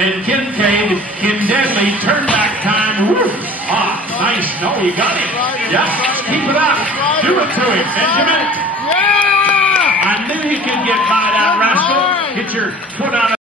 Then Kinkead, Stavely, turn back time. Woo! Ah, nice. No, you got him. Yep, keep it up. Do it to him, Benjamin. Yeah! I knew you could get by that rascal. Get your foot out of